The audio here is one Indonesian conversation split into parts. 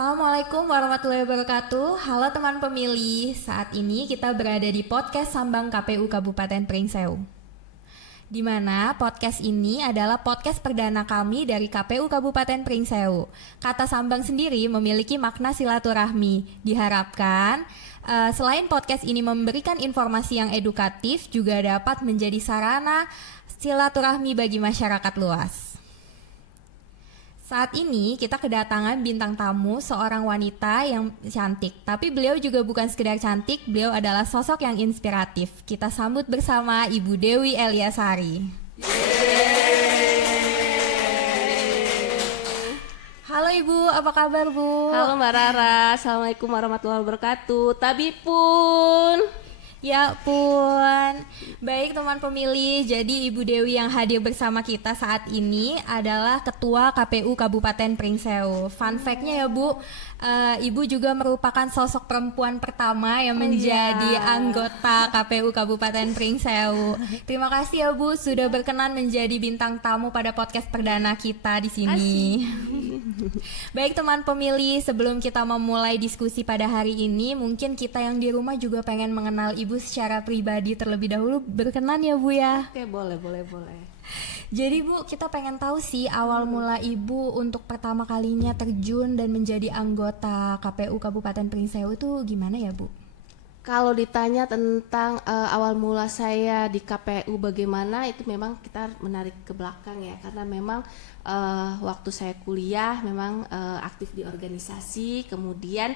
Assalamualaikum warahmatullahi wabarakatuh. Halo teman pemilih, saat ini kita berada di podcast Sambang KPU Kabupaten Pringsewu. Di mana podcast ini adalah podcast perdana kami dari KPU Kabupaten Pringsewu. Kata Sambang sendiri memiliki makna silaturahmi. Diharapkan selain podcast ini memberikan informasi yang edukatif, juga dapat menjadi sarana silaturahmi bagi masyarakat luas. Saat ini kita kedatangan bintang tamu, seorang wanita yang cantik. Tapi beliau juga bukan sekedar cantik, beliau adalah sosok yang inspiratif. Kita sambut bersama Ibu Dewi Eliasari. Halo Ibu, apa kabar Bu? Halo Mbak Rara, Assalamualaikum warahmatullahi wabarakatuh. Tabi pun. Ya pun. Baik teman pemilih, jadi Ibu Dewi yang hadir bersama kita saat ini adalah Ketua KPU Kabupaten Pringsewu. Fun fact-nya ya Bu, Ibu juga merupakan sosok perempuan pertama yang menjadi anggota KPU Kabupaten Pringsewu. Terima kasih ya Bu sudah berkenan menjadi bintang tamu pada podcast perdana kita di sini. Baik teman pemilih, sebelum kita memulai diskusi pada hari ini, mungkin kita yang di rumah juga pengen mengenal Ibu secara pribadi terlebih dahulu. Berkenan ya Bu ya? Oke, boleh. Jadi Bu, kita pengen tahu sih awal mula Ibu untuk pertama kalinya terjun dan menjadi anggota KPU Kabupaten Pringsewu itu gimana ya Bu? Kalau ditanya tentang awal mula saya di KPU bagaimana, itu memang kita menarik ke belakang ya, karena memang waktu saya kuliah memang aktif di organisasi, kemudian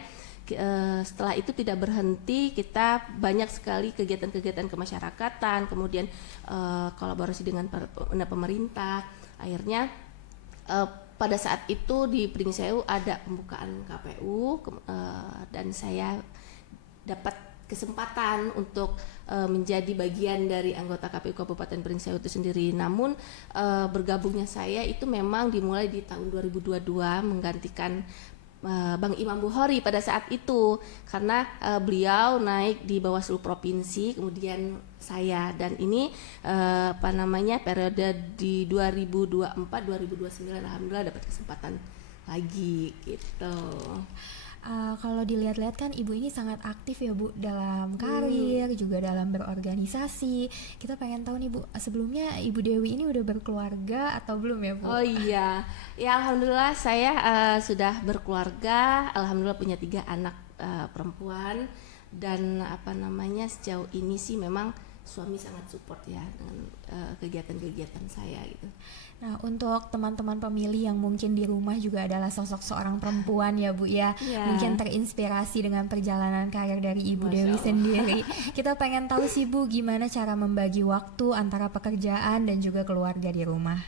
setelah itu tidak berhenti, kita banyak sekali kegiatan-kegiatan kemasyarakatan, kemudian kolaborasi dengan pemerintah. Akhirnya pada saat itu di Pringsewu ada pembukaan KPU dan saya dapat kesempatan untuk menjadi bagian dari anggota KPU Kabupaten Pringsewu itu sendiri. Namun bergabungnya saya itu memang dimulai di tahun 2022 menggantikan Bang Imam Bukhori pada saat itu, karena beliau naik di Bawaslu Provinsi, kemudian saya, dan ini periode di 2024-2029 alhamdulillah dapat kesempatan lagi gitu. Kalau dilihat-lihat kan Ibu ini sangat aktif ya Bu dalam karir, juga dalam berorganisasi. Kita pengen tahu nih Bu, sebelumnya Ibu Dewi ini udah berkeluarga atau belum ya Bu? Oh iya, ya alhamdulillah saya sudah berkeluarga, alhamdulillah punya 3 anak perempuan, dan sejauh ini sih memang suami sangat support ya dengan kegiatan-kegiatan saya gitu. Nah, untuk teman-teman pemilih yang mungkin di rumah juga adalah sosok seorang perempuan ya Bu ya, mungkin terinspirasi dengan perjalanan karir dari Ibu Dewi sendiri. Kita pengen tahu sih Bu, gimana cara membagi waktu antara pekerjaan dan juga keluarga di rumah?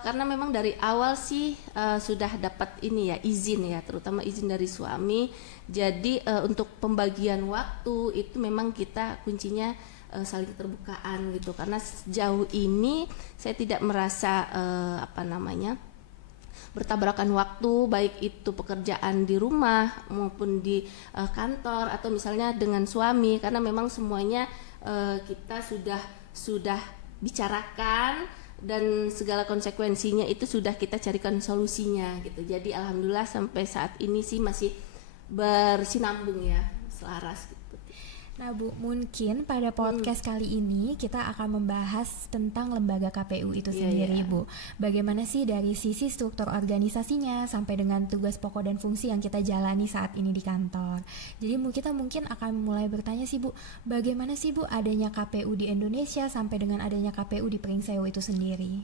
Karena memang dari awal sih sudah dapat ini ya, izin ya, terutama izin dari suami. Jadi untuk pembagian waktu itu memang kita kuncinya saling keterbukaan gitu, karena sejauh ini saya tidak merasa bertabrakan waktu, baik itu pekerjaan di rumah maupun di kantor atau misalnya dengan suami, karena memang semuanya kita sudah bicarakan dan segala konsekuensinya itu sudah kita carikan solusinya gitu. Jadi alhamdulillah sampai saat ini sih masih bersinambung ya, selaras gitu. Nah Bu, mungkin pada podcast kali ini kita akan membahas tentang lembaga KPU itu sendiri Bu. Bagaimana sih dari sisi struktur organisasinya sampai dengan tugas pokok dan fungsi yang kita jalani saat ini di kantor. Jadi kita mungkin akan mulai bertanya sih Bu, bagaimana sih Bu adanya KPU di Indonesia sampai dengan adanya KPU di Pringsewu itu sendiri?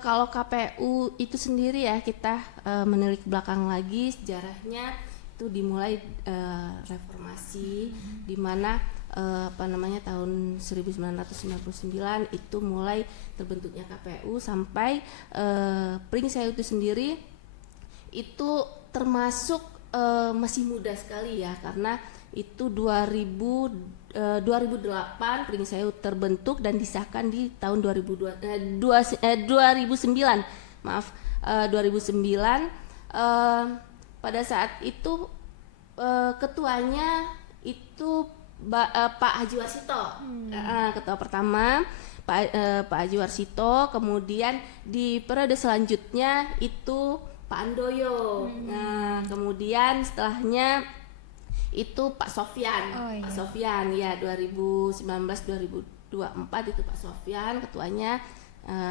Kalau KPU itu sendiri ya, kita menilik belakang lagi sejarahnya. Itu dimulai reformasi di mana tahun 1999 itu mulai terbentuknya KPU sampai Pringsewu itu sendiri itu termasuk masih muda sekali ya, karena itu 2008 Pringsewu terbentuk dan disahkan di tahun 2009 pada saat itu ketuanya itu Pak Haji Warsito, ketua pertama Pak Haji Warsito. Kemudian di periode selanjutnya itu Pak Andoyo. Nah, kemudian setelahnya itu Pak Sofyan. Pak Sofyan ya 2019-2024 itu Pak Sofyan ketuanya.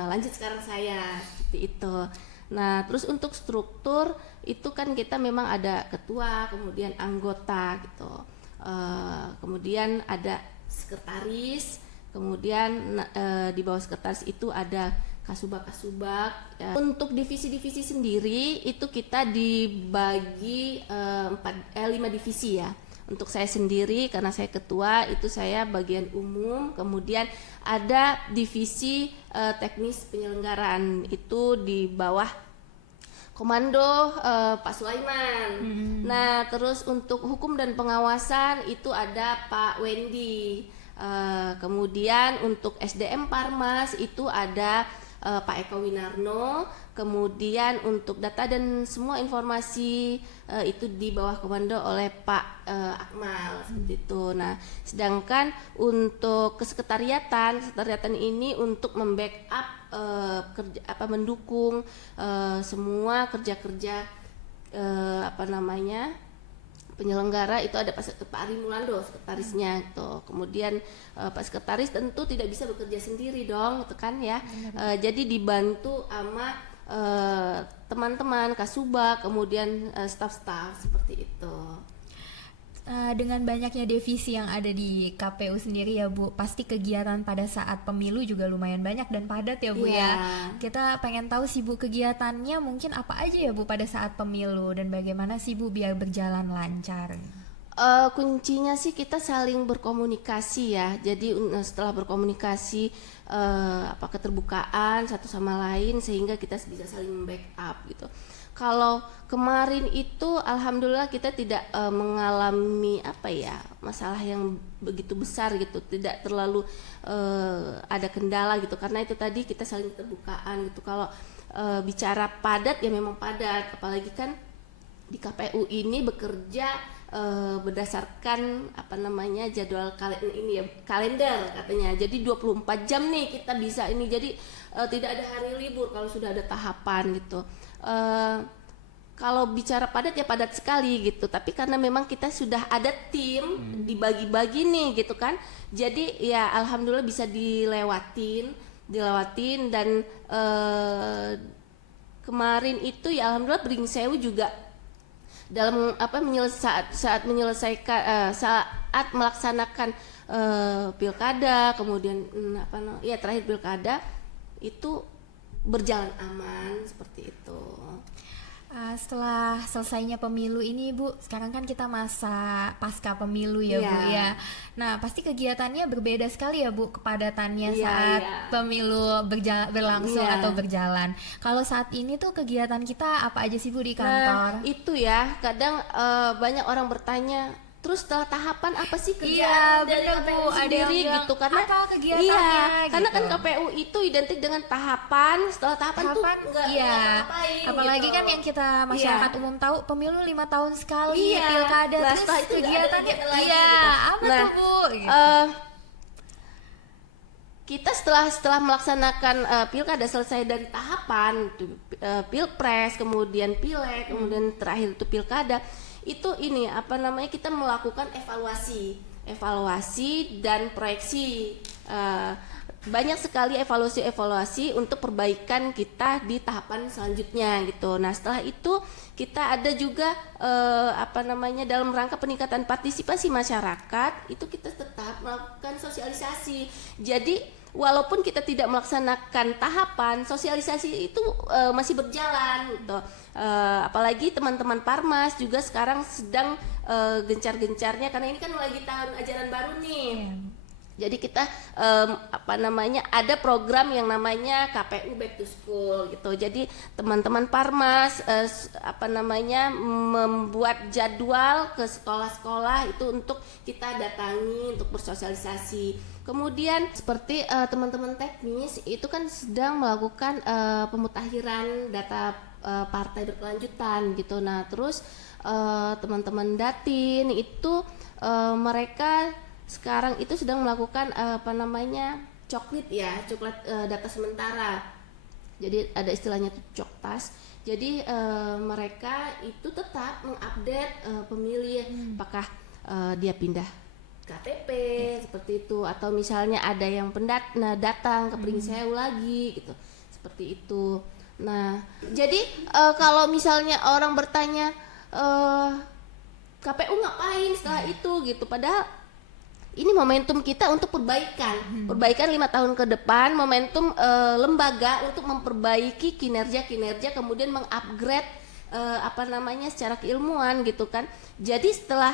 Lanjut sekarang saya seperti itu. Nah, terus untuk struktur itu kan kita memang ada ketua, kemudian anggota gitu. Kemudian ada sekretaris, kemudian di bawah sekretaris itu ada kasubag ya. Untuk divisi-divisi sendiri itu kita dibagi 5 divisi ya. Untuk saya sendiri karena saya ketua itu saya bagian umum, kemudian ada divisi teknis penyelenggaraan itu di bawah komando Pak Sulaiman. Nah, terus untuk hukum dan pengawasan itu ada Pak Wendy. Kemudian untuk SDM Parmas itu ada Pak Eko Winarno. Kemudian untuk data dan semua informasi itu di bawah komando oleh Pak Akmal seperti itu. Nah, sedangkan untuk kesekretariatan ini untuk membackup mendukung semua kerja-kerja penyelenggara itu ada Pak Ari Mulando sekretarisnya gitu. Kemudian Pak Sekretaris tentu tidak bisa bekerja sendiri dong, itu kan ya. Jadi dibantu sama teman-teman Kasubag, kemudian staf-staf seperti itu. Dengan banyaknya divisi yang ada di KPU sendiri ya Bu, pasti kegiatan pada saat pemilu juga lumayan banyak dan padat ya Bu ya. Kita pengen tahu sih Bu kegiatannya mungkin apa aja ya Bu pada saat pemilu dan bagaimana sih Bu biar berjalan lancar? Kuncinya sih kita saling berkomunikasi ya. Jadi setelah berkomunikasi keterbukaan satu sama lain sehingga kita bisa saling backup gitu. Kalau kemarin itu alhamdulillah kita tidak mengalami masalah yang begitu besar gitu, tidak terlalu ada kendala gitu karena itu tadi kita saling keterbukaan gitu. Kalau bicara padat ya memang padat, apalagi kan di KPU ini bekerja berdasarkan jadwal kalender katanya. Jadi 24 jam nih kita bisa ini. Jadi tidak ada hari libur kalau sudah ada tahapan gitu. Kalau bicara padat ya padat sekali gitu. Tapi karena memang kita sudah ada tim dibagi-bagi nih gitu kan. Jadi ya alhamdulillah bisa dilewatin dan kemarin itu ya alhamdulillah Bring Sewu juga dalam saat melaksanakan pilkada, kemudian terakhir pilkada itu berjalan aman seperti itu. Setelah selesainya pemilu ini Bu, sekarang kan kita masa pasca pemilu ya Bu ya. Nah pasti kegiatannya berbeda sekali ya Bu kepadatannya saat pemilu berlangsung atau berjalan. Kalau saat ini tuh kegiatan kita apa aja sih Bu di kantor? Nah itu ya kadang banyak orang bertanya, terus setelah tahapan apa sih kerjaan dari KPU sendiri gitu, karena apa kegiatannya karena kan KPU itu identik dengan tahapan, setelah tahapan tuh nggak ngapain apalagi gitu. Kan yang kita masyarakat umum tahu pemilu 5 tahun sekali pilkada, nah, terus itu kegiatannya gitu. apa tuh Bu gitu. Kita setelah melaksanakan pilkada selesai dari tahapan pilpres, kemudian pileg, kemudian terakhir itu pilkada, itu kita melakukan evaluasi dan proyeksi. Banyak sekali evaluasi untuk perbaikan kita di tahapan selanjutnya gitu. Nah setelah itu kita ada juga dalam rangka peningkatan partisipasi masyarakat itu kita tetap melakukan sosialisasi. Jadi walaupun kita tidak melaksanakan tahapan, sosialisasi itu masih berjalan gitu. Apalagi teman-teman Parmas juga sekarang sedang gencar-gencarnya karena ini kan lagi tahun ajaran baru nih. Jadi kita ada program yang namanya KPU Back to School gitu. Jadi teman-teman Parmas membuat jadwal ke sekolah-sekolah itu untuk kita datangi untuk bersosialisasi. Kemudian seperti teman-teman teknis itu kan sedang melakukan pemutakhiran data partai berkelanjutan gitu. Nah, terus teman-teman Datin itu mereka sekarang itu sedang melakukan coklat data sementara. Jadi ada istilahnya tuh Coktas. Jadi mereka itu tetap mengupdate pemilih, apakah dia pindah KTP seperti itu, atau misalnya ada yang datang ke Pringsewu lagi gitu, seperti itu. Nah, jadi kalau misalnya orang bertanya KPU ngapain setelah itu gitu, padahal ini momentum kita untuk perbaikan 5 tahun ke depan, momentum lembaga untuk memperbaiki kinerja, kemudian mengupgrade secara keilmuan gitu kan. Jadi setelah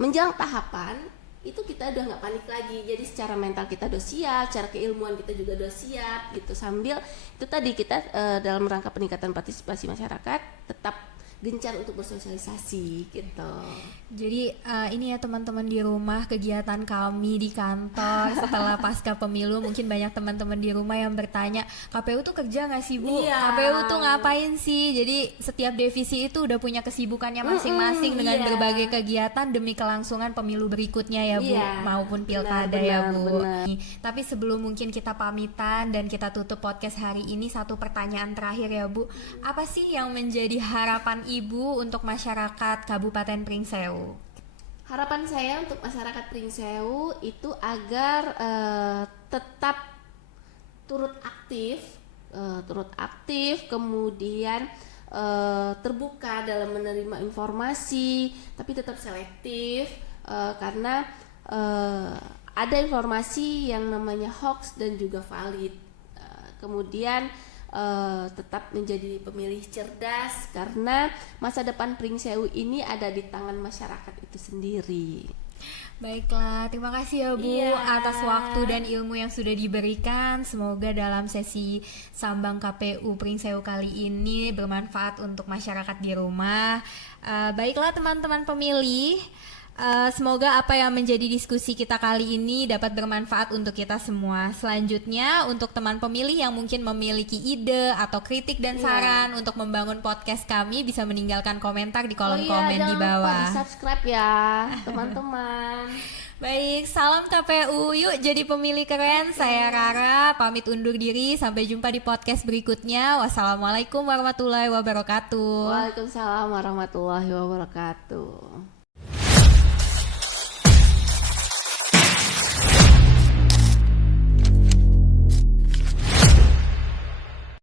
menjelang tahapan itu kita udah nggak panik lagi, jadi secara mental kita udah siap, secara keilmuan kita juga udah siap gitu. Sambil itu tadi kita dalam rangka peningkatan partisipasi masyarakat tetap gencar untuk bersosialisasi gitu. Jadi ini ya teman-teman di rumah, kegiatan kami di kantor setelah pasca pemilu, mungkin banyak teman-teman di rumah yang bertanya, KPU tuh kerja nggak sih Bu? Iya. KPU tuh ngapain sih? Jadi setiap divisi itu udah punya kesibukannya masing-masing dengan berbagai kegiatan demi kelangsungan pemilu berikutnya ya Bu, maupun pilkada ya Bu. Benar. Tapi sebelum mungkin kita pamitan dan kita tutup podcast hari ini, satu pertanyaan terakhir ya Bu, apa sih yang menjadi harapan Ibu untuk masyarakat Kabupaten Pringsewu? Harapan saya untuk masyarakat Pringsewu itu agar tetap turut aktif, kemudian terbuka dalam menerima informasi, tapi tetap selektif karena ada informasi yang namanya hoax dan juga valid. Kemudian tetap menjadi pemilih cerdas karena masa depan Pringsewu ini ada di tangan masyarakat itu sendiri. Baiklah, terima kasih ya Bu atas waktu dan ilmu yang sudah diberikan. Semoga dalam sesi Sambang KPU Pringsewu kali ini bermanfaat untuk masyarakat di rumah. Baiklah teman-teman pemilih, semoga apa yang menjadi diskusi kita kali ini dapat bermanfaat untuk kita semua. Selanjutnya, untuk teman pemilih yang mungkin memiliki ide atau kritik dan saran untuk membangun podcast kami, bisa meninggalkan komentar di kolom komen di bawah. Jangan lupa di-subscribe ya teman-teman. Baik, salam KPU, yuk jadi pemilih keren. Saya Rara, pamit undur diri. Sampai jumpa di podcast berikutnya. Wassalamualaikum warahmatullahi wabarakatuh. Waalaikumsalam warahmatullahi wabarakatuh.